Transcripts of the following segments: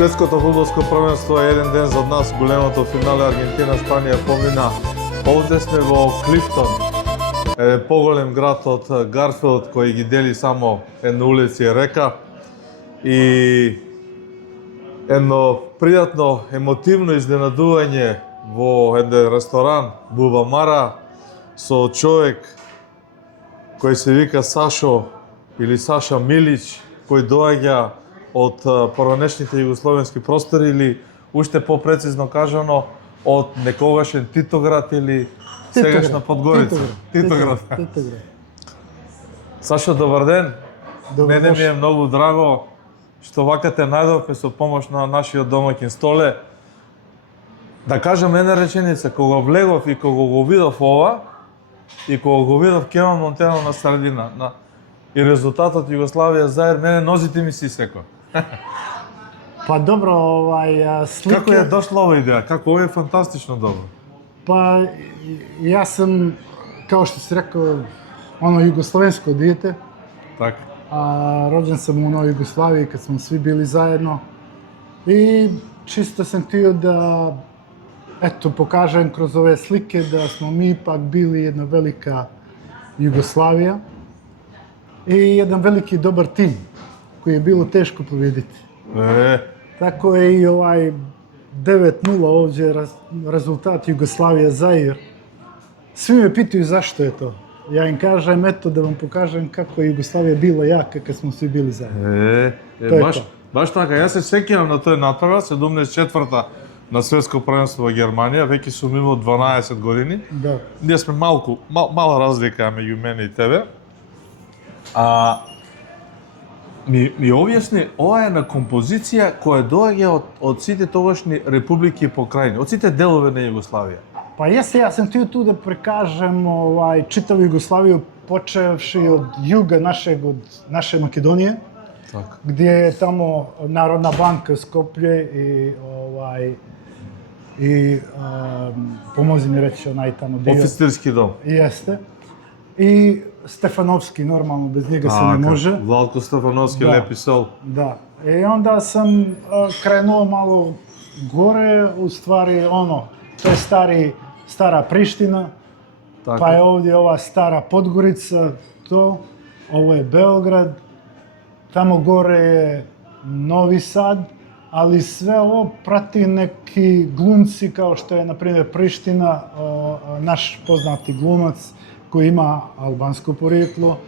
Светското фудбалско првенство е еден ден за нас, големото финале Аргентина-Шпанија помина. Овде сме во Клифтон, еден поголем град од Гарфилд, кој ги дели само една улица и река. И едно пријатно, емотивно изненадување во еден ресторан, Буба Мара, со човек кој се вика Сашо или Саша Милич, кој доаѓа од поранешните југословенски простори или, уште попрецизно кажано, од некогашен Титоград или сегашна Подгорица. Титоград. Сашо, добар ден. Мене ми е многу драго што вака те најдовме со помош на нашиот домаќин Столе. Да кажам една реченица, кога влегов и кога го видов ова, и кога го видов Кеман Монтено на средина, и резултатот Југославија Заир, мене нозите ми се исекоа. Па добро, слика... Како е дошла ова идеја? Како ова е фантастично добро? Па јас сум, као што си рекao, југословенско диете. Така. Роđen sam u Novoj Jugoslaviji kad smo svi bili zajedno. I čisto sam htio da pokažem kroz ove slike da smo mi ipak bili jedna velika Jugoslavija i jedan veliki dobar tim koji je bilo teško pobjediti. Tako je i ovaj 9:0 ovdje rezultat Jugoslavija Zair. Svi me pitaju zašto je to. Ja im kažem, da vam pokažem kako je Jugoslavija bila jaka kad smo svi bili zajedno. Баш така, јас се сеќавам на тој натпревар, 74-та на светско првенство во Германија, веќе сум имал 12 години. Да. Ние сме мала разлика меѓу мене и тебе. Ми објасни, ова е на композиција која доаѓа од сите тогашни републики и покрајни, од сите делови на Југославија. Pa jeste, ja sam htio tu da prikažem čitavu Jugoslaviju, počevši od juga od naše Makedonije, gdje je tamo Narodna banka Skoplje i pomozi mi reći onaj tamo dio. Oficirski dom. Jeste. I Stefanovski, normalno, bez njega se ne može. Vlatko Stefanovski, Lepi sol. Da. I onda sam krenuo malo gore, u stvari to je stara Priština, pa je ovdje ova stara Podgorica, ovo je Beograd, tamo gore je Novi Sad, ali sve ovo prati neki glumci kao što je, na primjer, Priština, naš poznati glumac koji ima albansko porijeklo.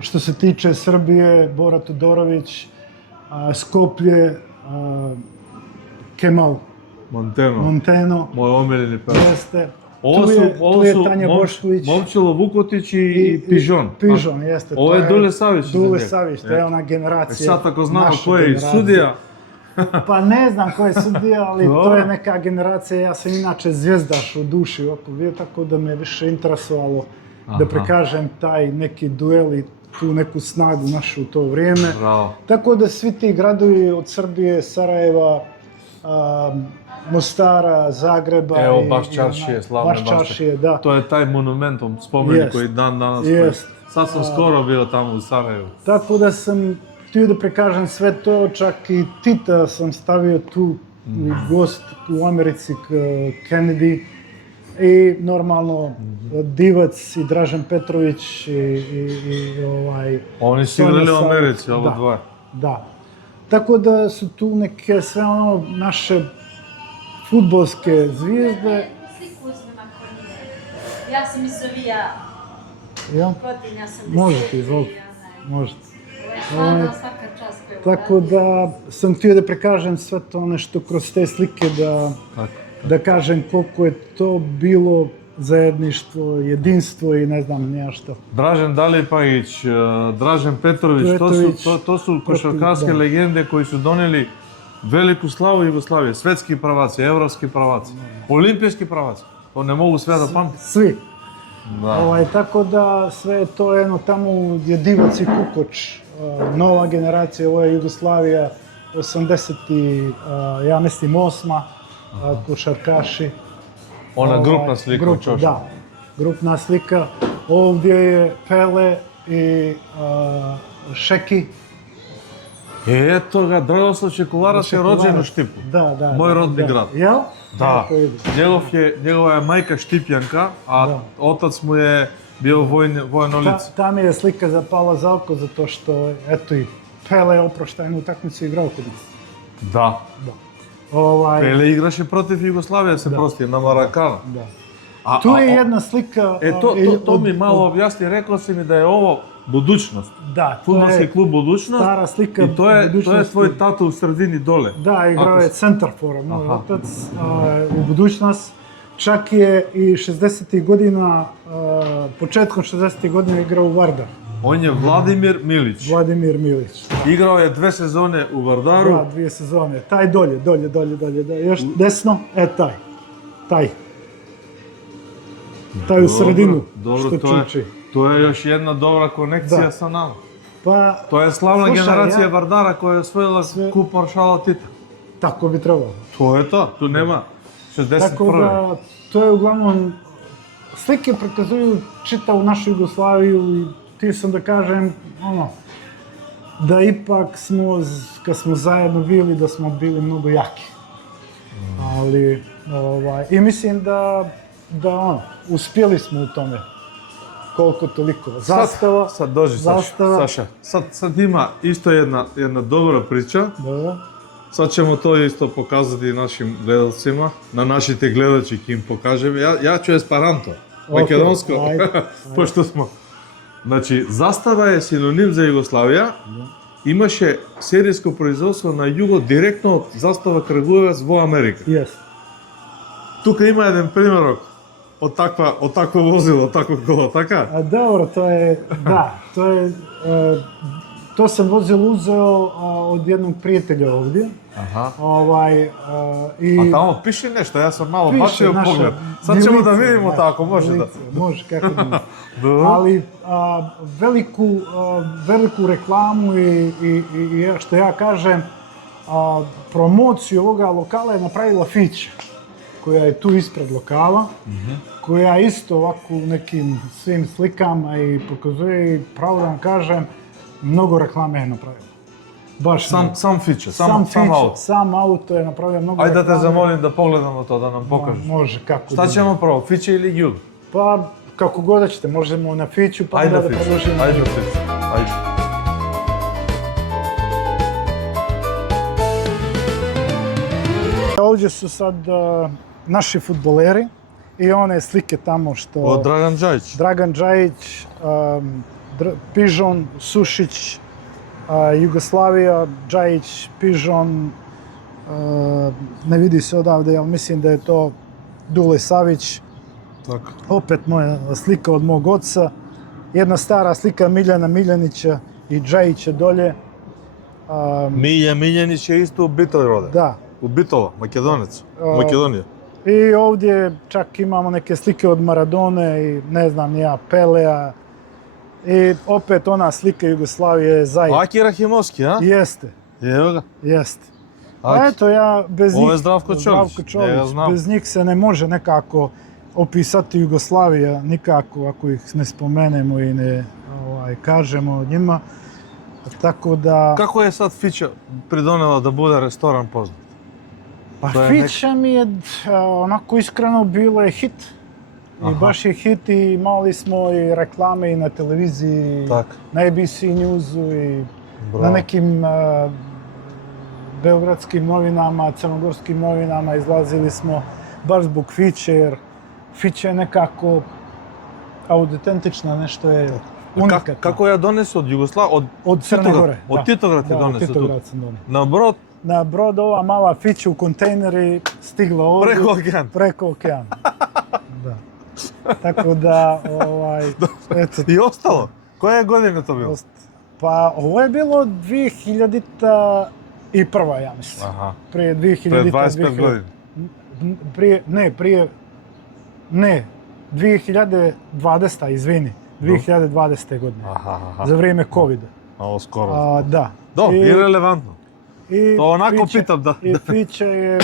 Što se tiče Srbije, Bora Todorović, Skoplje, Kemal Monteno. Moj omiljeni pevač. Jeste. Tu je Tanja Bošković. Momčilo Vukotić i Pižon. Pižon, jeste. Ovo je Dule Savić. Dule Savić, to je ona generacija. Sad ako znamo ko je sudija. Pa ne znam ko je sudija, ali to je neka generacija. Ja sam inače zvijezdaš u duši, tako da me više interesovalo da prikažem taj neki duel i tu neku snagu našu u to vrijeme. Tako da svi ti gradovi od Srbije, Sarajeva, Mostara, Zagreba. Evo, Baščaršije, slavne Baščaršije, da. To je taj monumentom, spomenik koji dan danas stoji. Sad sam skoro bio tamo u Sarajevu. Tako da sam htio da prikažem sve to, čak i Tita sam stavio tu gost u Americi, Kennedy. I normalno Divac i Dražen Petrović Oni su igrali u Americi, ovo dva. Da. Tako da su tu neke sve naše fudbalske zvijezde. Ja sam iz Sovija. Možete, izvolite. Možete. Svaka čast. Tako da sam htio da prikažem sve to nešto kroz te slike, da kažem koliko je to bilo zajedništvo, jedinstvo i ne znam nija što. Dražen Dalipagić, Dražen Petrović, to su košarkaške legende koji su donijeli veliku slavu Jugoslavije, svetski pravaci, evropski pravaci, olimpijski pravaci. To ne mogu sve da pamtim. Svi. Tako da sve to je tamo je Divac i Kukoč, nova generacija, ovo je Jugoslavija, 88. Košarkaši. Ona grupna slika u Čošu. Da, grupna slika. Ovdje je Pele i Šeki. Ето ga, Dragoslav Čekularac je rođen u Štipu. Da. Moj rodni da. grad. Jel? Da, Eto, vidi. njegova je majka Štipjanka, a Da. otac mu je bio vojno lice. Ta mi je slika zapala za oko zato što, eto i Pele je oproštajnu utakmicu igrao kod nas. Da. Pele igraše protiv Jugoslavije, se prosti, na Marakana. Da. A, Tu je jedna slika... to mi malo objasni, rekao si mi da je ovo budućnost. Da, to Fudbalski je klub Budućnost stara slika i to je budućnosti. tvoj tato u sredini dole. Da, igrao je centarfora, moj Aha. otac, u budućnost. Čak je i 60. godina, početkom 60. godina igrao u Vardar. On je Vladimir Milić. Vladimir Milić. Igrao je 2 sezone u Vardaru. Da, 2 sezone. Taj dolje, još desno, taj. Taj u sredinu, Dobro, što čuči. to je još jedna dobra konekcija Da. sa nama. Pa, To je slavna slušaj, generacija Vardara koja je osvojila kup Maršala Tita. tako bi trebalo. To je to, tu nema 61. Tako da, to je uglavnom, slike prikazuju čitavu našu Jugoslaviju i htio sam da kažem, da ipak smo, kad smo zajedno bili, da smo bili mnogo jaki. Ali, i mislim da uspjeli smo u tome, koliko toliko. Zastava. Sad dođi Saša. Sad ima isto jedna dobra priča. Da. Sad ćemo to isto pokazati našim gledalcima, na našите gledači kim pokažem. Ja ću esperanto, makedonsko, pošto smo. Znači, zastava je sinonim za Jugoslavija. Imаше serijsko производство на југо директно од застава Крагуеваc во Америка. Yes. Тука има еден примерок од такво возило, такво коло, така? Dobro, to sam vozilo uzeo od jednog prijatelja ovdje. Аха. I Тамо пише нешто, јас сам мало piše бачил naša поглед. Сад ćemo da milicija, vidimo tako, može da. Može, kako da. Dobro. Ali veliku reklamu i što ja kažem, promociju ovoga lokala je napravila Fića, koja je tu ispred lokala, koja isto ovako u nekim svim slikama i pokazuje, i pravo da vam kažem, mnogo reklame je napravila. Baš Sam Fića, sam auto. Sam auto je napravio mnogo Ајде да reklame. те замолим да погледнемо тоа, да нам покажеш. Može, kako Šta da. ćemo prvo, Fića ili Jugo? Pa, kako god da ćete, možemo na Fiću, pa onda da Fića, produžimo. ajde Fića, ajde. Ovdje su sad naši fudbaleri i one slike tamo što... Од Драган Джајич. Dragan Džajić, Pižon, Sušić, Jugoslavija, Džajić, Pižon, ne vidi se odavde, ali mislim da je to Dule Savić. Така. Opet moja slika od mog oca. Jedna stara slika Miljana Miljanića i Džajića dolje. Милја Милјанич е исто у Битол роден. Da. U Bitola, Makedonec, Makedonija. I ovdje čak imamo neke slike od Maradone i ne znam ni ja, Pelea. I opet ona slika Jugoslavije zajedno. Aki Rahimovski, a? Jeste, Evo ga. jeste. Aki. Pa eto ja bez njih... Ovo je Zdravko Čolić, njega znam. Bez njih se ne može nekako opisati Jugoslavija, nikako ako ih ne spomenemo i ne kažemo o njima. Tako da... Како е сад Фича придонела да буде ресторан познат? Pa To je Fića mi je onako iskreno bilo je hit. I Aha. baš je hit i imali smo i reklame i na televiziji, Tak. na ABC Newsu i Bravo. na nekim beogradskim novinama, crnogorskim novinama izlazili smo baš zbog Fiće, jer Fića je nekako autentična, nešto je unikatno. Како ја донесе од Југославија, Od Crne Gore. Од Титоград ја Da, od донесе тук. Titograd sam donio. На брод Na brod ova mala Fića u kontejneri stigla ovdje. преко океан. Preko okeana. Da. Tako da, eto, И остало. Која година тоа било? pa ovo je bilo 2001. ja mislim. Аха. Prije 2000. Пред 25 години. Ne, 2020. izvini. 2020. godine. Аха. Za vrijeme covida. Ovo скоро. Da. Добро, ирелевантно. I To onako Fića- pitam, da. I Fića je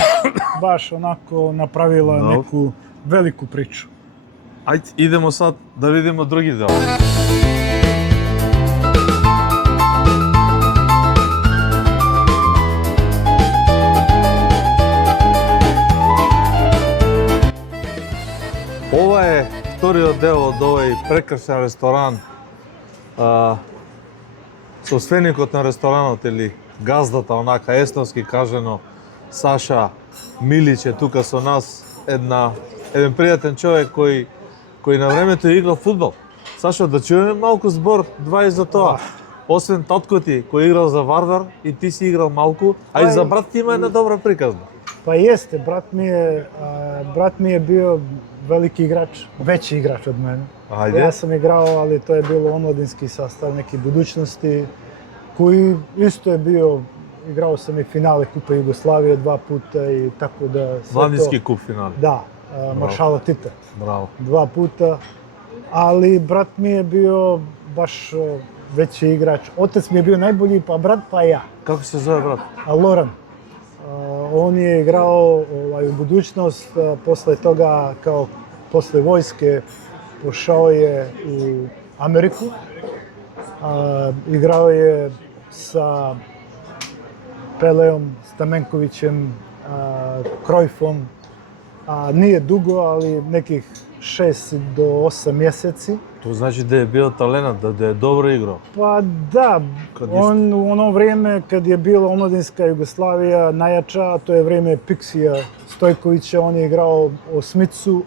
baš onako napravila Dobro. neku veliku priču. Ајде, идемо сад да видимо други делови. вториот дел од овој прекрасен ресторан собственикот на ресторанот или газдата, онака естонски кажано, Саша Милич е тука со нас, еден пријатен човек кој на времето е играл фудбал. Сашо, да чуеме малку збор, два и за тоа. Освен татко ти кој играл за Вардар и ти си играл малку, а и за брат ти има една добра приказна. Pa jeste, brat mi je bio veliki igrač, veći igrač od mene. Ajde. Ja sam igrao, ali to je bilo omladinski sastav neki budućnosti, koji isto je bio, igrao sam i finale Kupa Jugoslavije 2 puta i tako da sve Mladinski to... kup finale. Da, Maršala Tita. Bravo. 2 puta, ali brat mi je bio baš veći igrač. Otac mi je bio najbolji, pa brat, pa ja. Како се зове брат? Loran. On je igrao u budućnost, posle toga, kao posle vojske, pošao je u Ameriku. Igrao je sa Peleom, Stamenkovićem, Cruyffom. Nije dugo, ali nekih 6 do 8 mjeseci. To znači da je bio talenat, da je dobro igrao. Pa da, on u ono vrijeme kad je bila omladinska Jugoslavija najjača, to je vrijeme Piksija Stojkovića, on je igrao osmicu,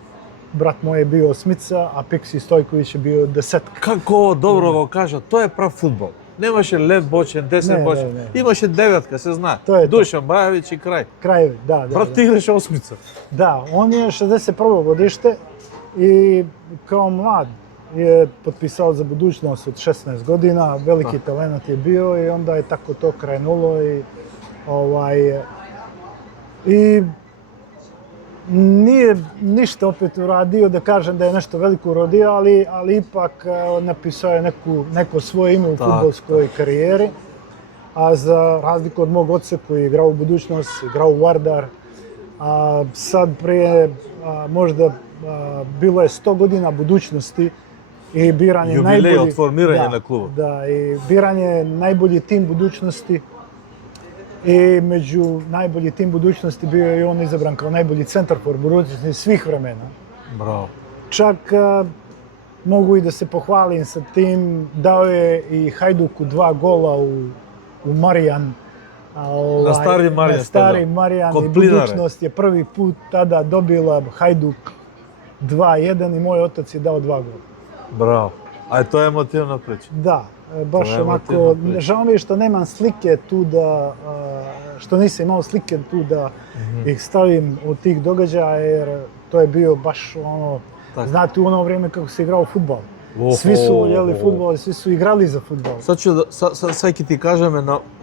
brat moj je bio osmica, a Piksi Stojković je bio desetka. Како ovo dobro го кажа, тоа е прав фудбал. Немаше лев бочен, десен бочен. Имаше деветка, се знае. Душан Бајевиќ и крај. Крај, да. Брат, ти играше осмица. Da, on je 61. godište i kao mlad je potpisao za budućnost od 16 godina, veliki talent je bio i onda je tako to krenulo i nije ništa opet uradio da kažem da je nešto veliko uradio, ali ipak napisao je neko svoje ime u fudbalskoj karijeri, a za razliku od mog oca koji je igrao u budućnost, igrao u Vardar, sad prije možda bilo je 100 godina budućnosti i biranje Jubilej od formiranja na klubu. Da, i biranje najbolji tim budućnosti i među najbolji tim budućnosti bio je i on izabran kao najbolji centarfor budućnosti svih vremena. Bravo. Čak mogu i da se pohvalim sa tim, dao je i Hajduku 2 gola u Marijan. Na stari Marijan. Na stari Marijan i budućnost je prvi put tada dobila Hajduk 2-1 i moj otac je dao 2 gola. Bravo. A to je emotivna priča. Da, baš onako, žao mi je što nemam slike tu što nisam imao slike tu da ih stavim od tih događaja, jer to je bio baš ono, znate u ono vrijeme kako se igrao fudbal. Svi su voljeli fudbal i svi su igrali za fudbal. Sad ќе ти кажеме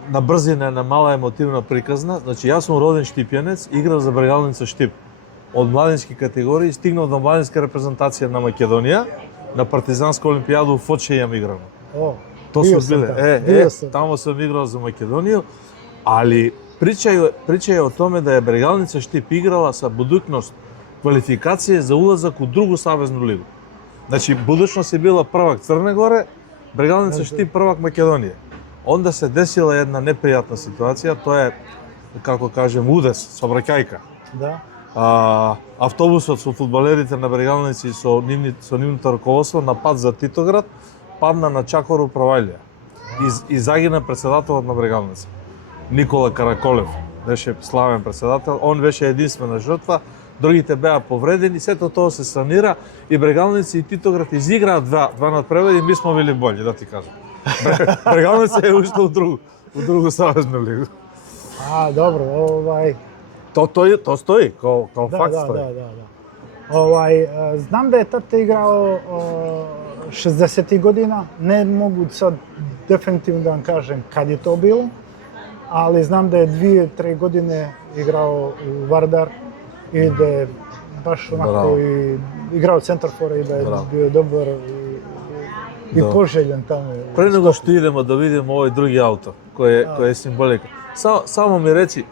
на брзина, на мала емотивна приказна. Значи, јас сум роден Штипјанец, играв за Брегалница Штип. Од младински категории стигнав до младинска репрезентација на Македонија, на партизанска олимпијада у Фоче јам играно. То сум биле. Тамо сум играл за Македонија, али причај о томе да е Брегалница Штип играла со будуќност квалификација за улазак у другу савезну лигу. Значи, будуќност е била првак Црна Горе, Брегалница Штип првак Македонија. Онда се десила една непријатна ситуација, тоа е, како кажем, удес, сообраќајка. Да. Автобусот со фудбалерите на Брегалници и со нивното раководство на пат за Титоград падна на Чакору Провајлија и загина председателот на Брегалница. Никола Караколев беше славен председател, он беше единствена жртва, другите беа повредени, сето тоа се санира и Брегалници и Титоград изиграа два надпревари и ми смо били болji, да ти кажам. Брегалница е ушла у другу савезну лигу. Dobro, To stoji, kao fakt stoji. Da. Znam da je tata igrao 60. godina, ne mogu sad definitivno da vam kažem kad je to bilo, ali znam da je 2-3 godine igrao u Vardar i da je baš onako igrao centarfora i da je bio dobar i poželjan tamo. Pre nego što idemo da vidimo ovaj drugi auto, koji je simbolika, samo mi reci,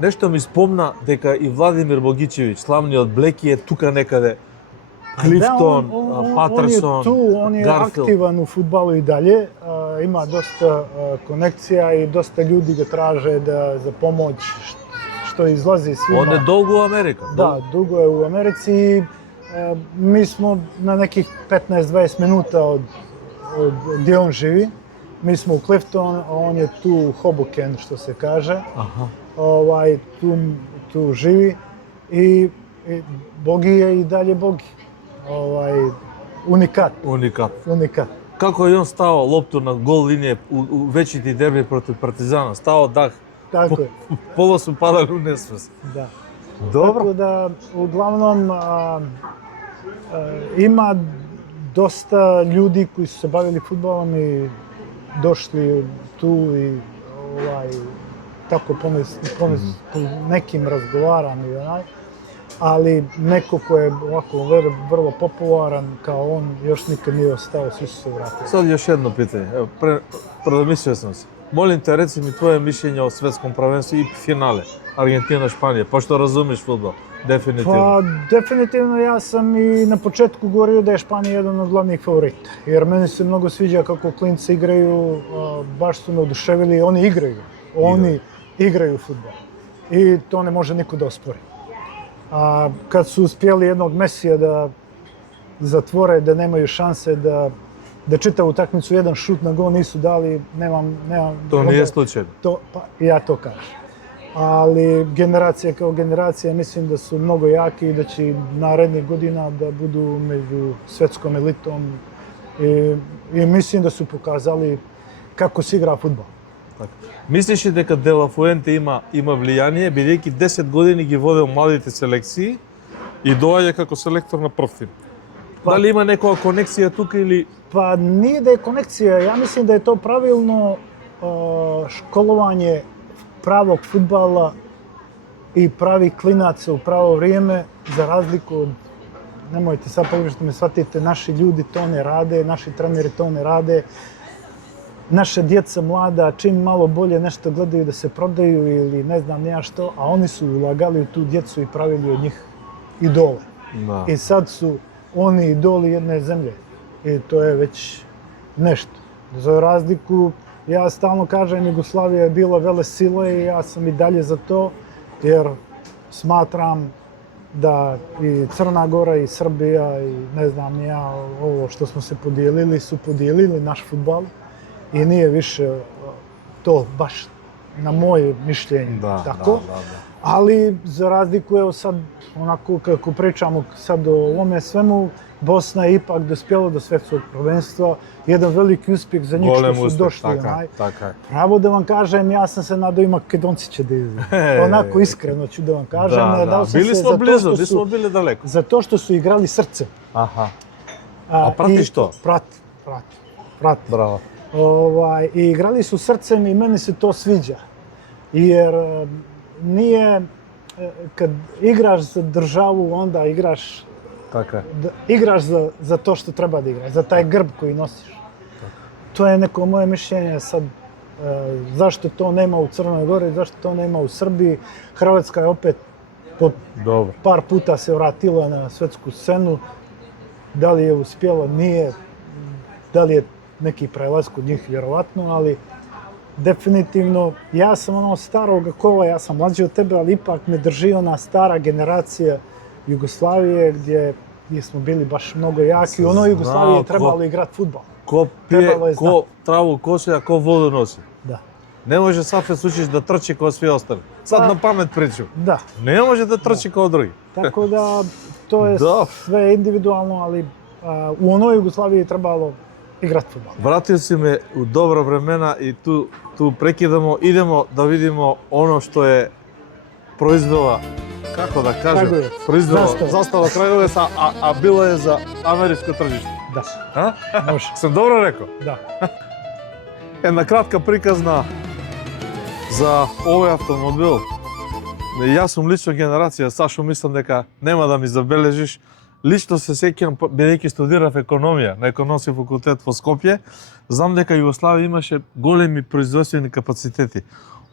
nešto mi spomna дека и Владимир Богичевиć, славниот Блеки, е тука некаде. Клифтон, Патерсон, on je aktivan u fudbalu i dalje. Ima dosta konekcija i dosta ljudi ga traže za pomoć što izlazi svima. On je dugo u Amerika. Da, dugo je u Americi i mi smo na nekih 15-20 minuta od gdje on živi. Mi smo u Clifton, a on je tu u Hoboken, što se kaže. Aha. Tu živi i Bogi je i dalje Bogi. Unikat. Уникат. Како е он ставал лопту на гол линија у вечните дерби против Партизана? Ставал дах. Tako je. Пола су падали у несвес. Da. Dobro. Tako da, uglavnom, ima dosta ljudi koji su se bavili fudbalom i došli tu i tako po nekim razgovaram i ali neko ko je ovako vrlo popularan kao on još nikad nije ostao, svi su se vratili. Sad još jedno pitanje. Evo, predomislio sam se. Molim te, reci mi tvoje mišljenje o svetskom prvenstvu i finale Argentina-Španija, pošto razumiješ fudbal, definitivno. Pa, definitivno ja sam i na početku govorio da je Španija jedan od glavnih favorita. Jer meni se mnogo sviđa kako klinci igraju, baš su me oduševili, oni igraju fudbal. I to ne može niko da ospori. A kad su uspjeli jednog Mesija da zatvore, da nemaju šanse da čitavu utakmicu jedan šut na gol nisu dali, nemam... To nije slučajno. Pa ja to kažem. Ali generacija kao generacija mislim da su mnogo jaki i da će narednih godina da budu među svetskom elitom i mislim da su pokazali kako se igra fudbal. Мислиш ли дека Де Ла Фуенте има влијание, бидејќи 10 години ги водел младите селекции и доаѓа како селектор на прв тим? Дали има некоја конекција тука или... Pa nije da je konekcija, ja mislim da je to pravilno školovanje pravog fudbala i pravi klinaca u pravo vrijeme, za razliku od, nemojte sad pogrešno me shvatite, naši ljudi to ne rade, naši treneri to ne rade. Naša djeca mlada, čim malo bolje nešto gledaju da se prodaju ili ne znam nija što, a oni su ulagali u tu djecu i pravili od njih idole. Da. I sad su oni idoli jedne zemlje. I to je već nešto. Za razliku, ja stalno kažem, Jugoslavija je bila velesila i ja sam i dalje za to, jer smatram da i Crna Gora i Srbija i ne znam nija, ovo što smo se podijelili, su podijelili naš fudbal. I nije više to baš na moje mišljenje tako. Ali za razliku, evo sad, onako kako pričamo sad o ovome svemu, Bosna je ipak dospjela do svjetskog prvenstva. Jedan veliki uspjeh za njih što su došli. Pravo da vam kažem, ja sam se nadao i Makedonci će da izgleda. Onako iskreno ću da vam kažem. Bili smo blizu, nismo bili daleko. Zato što su igrali srce. Aha. A pratiš to? Prati. Bravo. I igrali su srcem i meni se to sviđa. Jer nije, kad igraš za državu, onda igraš za to što treba da igraš, za taj grb koji nosiš. To je neko moje mišljenje sad. Zašto to nema u Crnoj Gori, zašto to nema u Srbiji. Hrvatska je opet po par puta se vratila na svetsku scenu. Da li je uspjelo, nije. Da li je neki prelaz kod njih, vjerovatno, ali definitivno, ja sam ono starog kova, ja sam mlađi od tebe, ali ipak me drži ona stara generacija Jugoslavije gdje smo bili baš mnogo jaki. U onoj Jugoslaviji je trebalo igrati fudbal. Ko pije, ko travu kosi, a ko vodu nosi. Da. Ne može Safet Sučić da trči kao svi ostali. Sad na pamet pričam. Da. Ne može da trči kao drugi. Tako da, to je sve individualno, ali u onoj Jugoslaviji je trebalo igrati fudbal. Vratio si me u dobra vremena i tu prekidamo, idemo da vidimo ono što je proizvela, kako da kažem, proizvela Zastava Kragujevac, a bilo je za američko tržište. Da. Može. Sam dobro rekao? Da. Една кратка приказна за овој автомобил. Јас сум лично генерација, Сашо, мислам дека нема да ми забележиш. Лично се сеќавам, бидејќи студирав економија на економски факултет во Скопје, знам дека Југославија имаше големи производствени капацитети.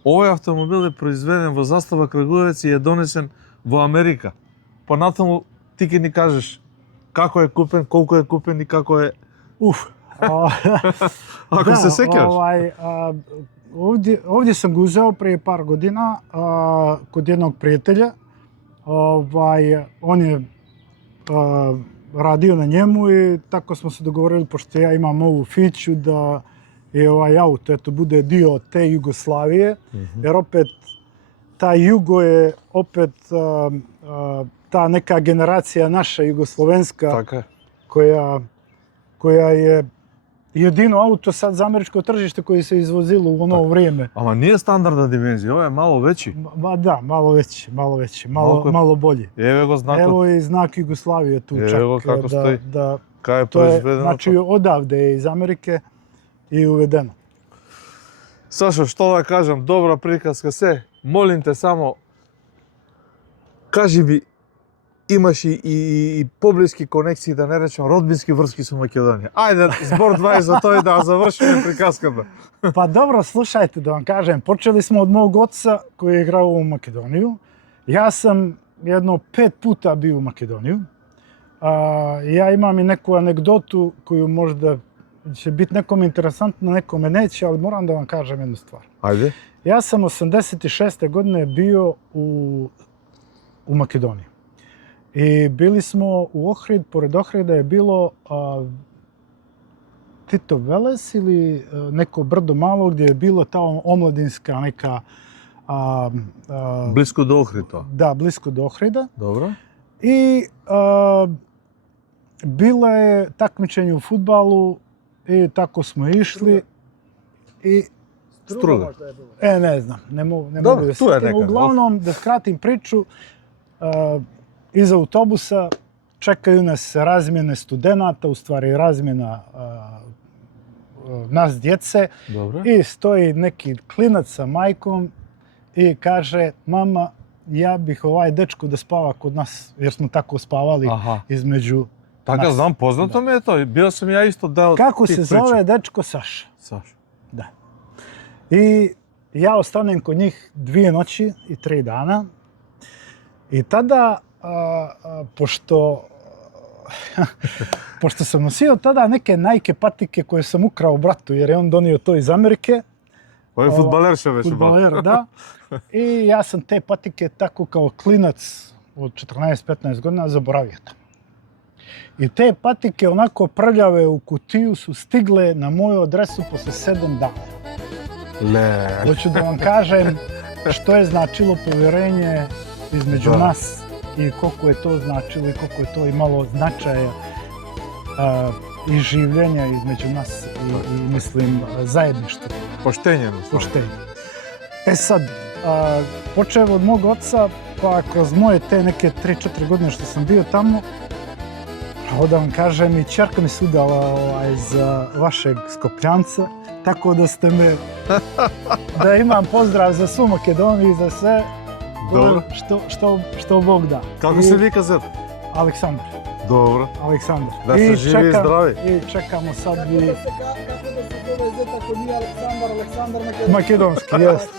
Овој автомобил е произведен во Застава Крагуевец и е донесен во Америка. Понатаму ти ќе ни кажеш како е купен, колку е купен и како е... Ако се сеќаваш. Ovdje sam ga uzeo prije par godina kod jednog prijatelja. On je radio na njemu i tako smo se dogovorili, pošto ja imam ovu fiću, da je ovaj auto eto, bude dio te Jugoslavije, jer opet taj Jugo je opet ta neka generacija naša jugoslovenska Така е. koja je jedino auto sad za američko tržište koji se izvozilo u ono vrijeme. Ама nije стандардна dimenzija, ovo je malo veći. Da, malo veći, malo bolji. Еве го знакот. Evo i znak Jugoslavije tu Evo čak. kako stoji. Кај е To je, произведено? znači odavde je iz Amerike i uvedeno. Сашо, што да кажам, добра приказка се. Молим те само, кажи ми, имаш и поблиски конекции, да не речем родбински врски со Македонија. Ајде, збор 2 за тој да завршиме приказката. Pa dobro, slušajte da vam kažem, počeli smo od mog oca koji je igrao u Makedoniju. Ja sam jedno 5 puta bio u Makedoniju. Ja imam i neku anegdotu koju možda će biti nekom interesantna, nekome neće, ali moram da vam kažem jednu stvar. Ајде. Ja sam 86. godine bio u Makedoniji. I bili smo u Ohrid, pored Ohrida je bilo Tito Veles ili neko brdo malo gdje je bilo ta omladinska neka... Близко до Охрида. Da, blisko do Ohrida. Dobro. I bilo je takmičenje u fudbalu i tako smo išli. I Struga. ne znam, ne mogu Dobro, da tu je sjetim. neka. Uglavnom, da skratim priču, iz autobusa čekaju nas razmjene studenata, u stvari razmjena nas djece. Dobro. I stoji neki klinac sa majkom i kaže, mama, ja bih ovaj dečko da spava kod nas, jer smo tako spavali Аха. između Така nas. знам, познато ми е тој. Био сум ја исто дел Kako тих se прича. zove dečko Saša? Сашо. Da. I ja ostanem kod njih 2 noći i 3 dana. I tada, pošto sam nosio tada neke Nike patike koje sam ukrao bratu, jer je on donio to iz Amerike. Ој фудбалер ше беше брат. Fudbaler, da. I ja sam te patike tako kao klinac od 14-15 godina zaboravio tamo. I te patike onako prljave u kutiju su stigle na moju adresu posle 7 dana. Ле. Hoću da vam kažem što je značilo povjerenje između Da. nas i koliko je to značilo i koliko je to imalo značaja i življenja između nas i mislim zajedništva. Поштење. Poštenje. E sad, počeo od mog oca, pa kroz moje te neke 3-4 godine što sam bio tamo, pravo da vam kažem, i ćerka mi se udala za vašeg Skopljanca, tako da ste me, da imam pozdrav za svu Makedoniju i za sve, Dobro. što Bog da. Како се вика зет? Aleksandar. Добро. Aleksandar. Да се живи и здрави. I čekamo sad Kako da se zove zet ako nije Aleksandar Makedonski? makedonski,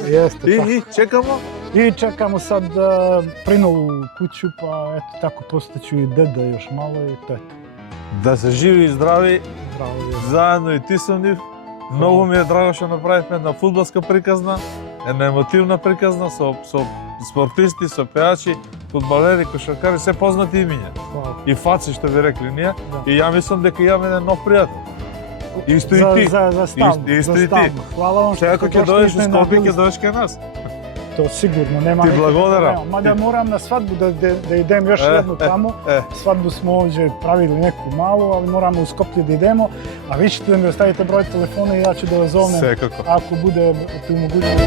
jeste. tako. И чекамо. I čekamo sad prinovu kuću, pa eto tako postaću i deda još malo i to je to. Да се живи и здрави, Bravo, je. заедно и ти со нив. Многу ми е драго што направивме една фудбалска приказна, една емотивна приказна со спортисти, со пеачи, фудбалери, кошаркари, се познати имиња. Hvala. И фаци, што би рекли ние. Да. И ја мислам дека имаме еден нов пријател. Исто и ти. Za stalno. Исто za и ти. stalno. Hvala vam Што ако ќе došli дојдеш i у Скопје, iznenadili ќе doјдеш кај нас. To sigurno, nema Ti nikakvog blagodaram. problema. Mada moram na svadbu da idem još jednu tamo. Svadbu smo ovdje pravili neku malu, ali moramo u Skoplje da idemo. A vi ćete da mi ostavite broj telefona i ja ću da vas zovnem Секако. ako bude u mogućnosti.